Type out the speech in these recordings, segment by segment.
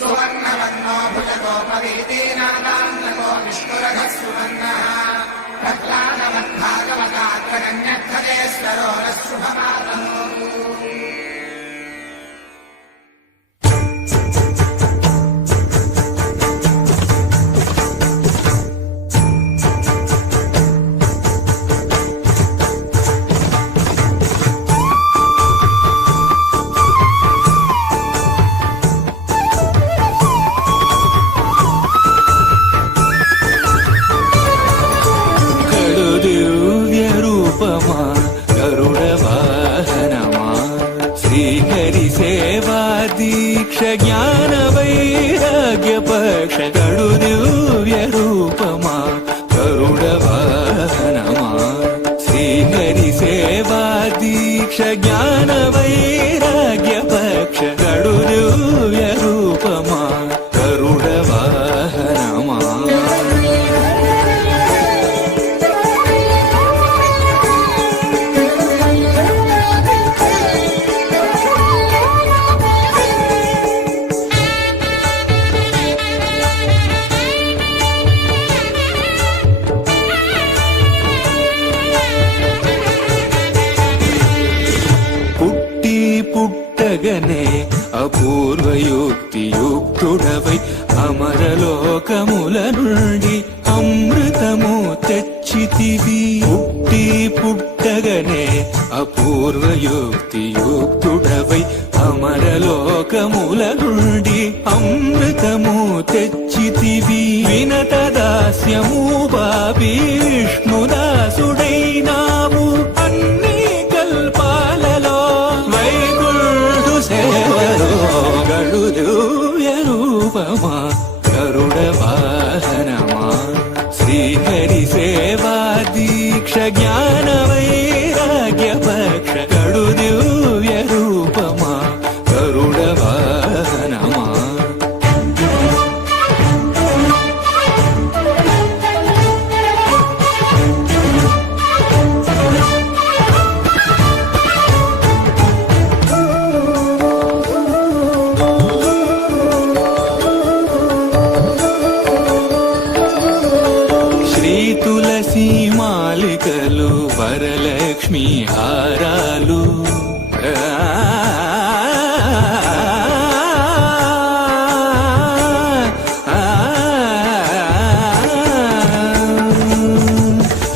सुवर्णवर्णो भुजगोपवीतीनादान्तको विष्णुरथः सुवर्णः प्रह्लादवद्भागवतात्रगण्यध्वजेश्वरो దీక్ష జ్ఞాన వైరాగ్య పక్ష కడు దివ్య రూపమా గరుడ వాహనమా. శ్రీహరి సేవా దీక్ష జ్ఞాన పుట్టగనే అపూర్వయుక్తియుక్తుడవై అమరలోకముల నుండి అమృతము తెచ్చితివి. పుట్టి పుట్టగనే అపూర్వయుక్తియుక్తుడవై అమరలోకముల నుండి అమృతము తెచ్చితివి. వరలక్ష్మి హారాలు.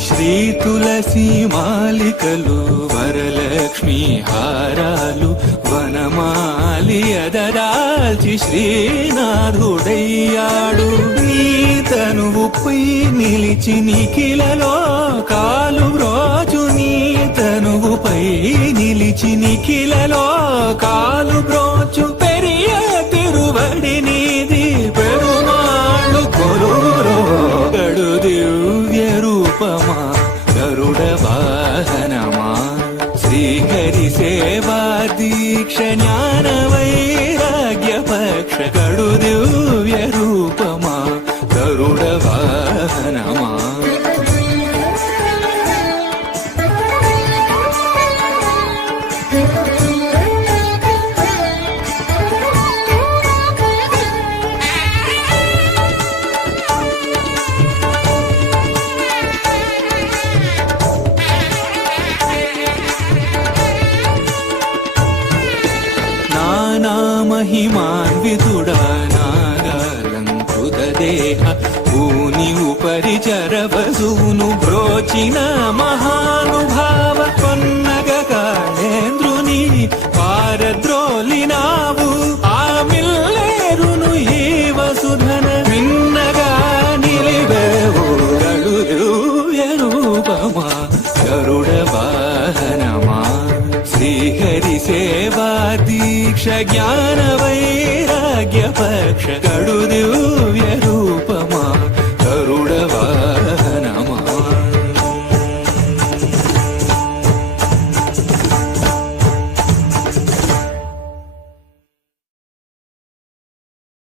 శ్రీ తులసి మాలికలు వరలక్ష్మి హారాలు. వనమాలి అదరాల్చి శ్రీనాథుడయ్యాడు. నీ తనువుపై నిలిచి నిఖిలలో కాలు శ్రీహరి సేవా దీక్ష జ్ఞాన వైరాగ్య పక్ష గడు దివ్య రూపమా గరుడ వాహనమా. महिमा దీక్ష జ్ఞాన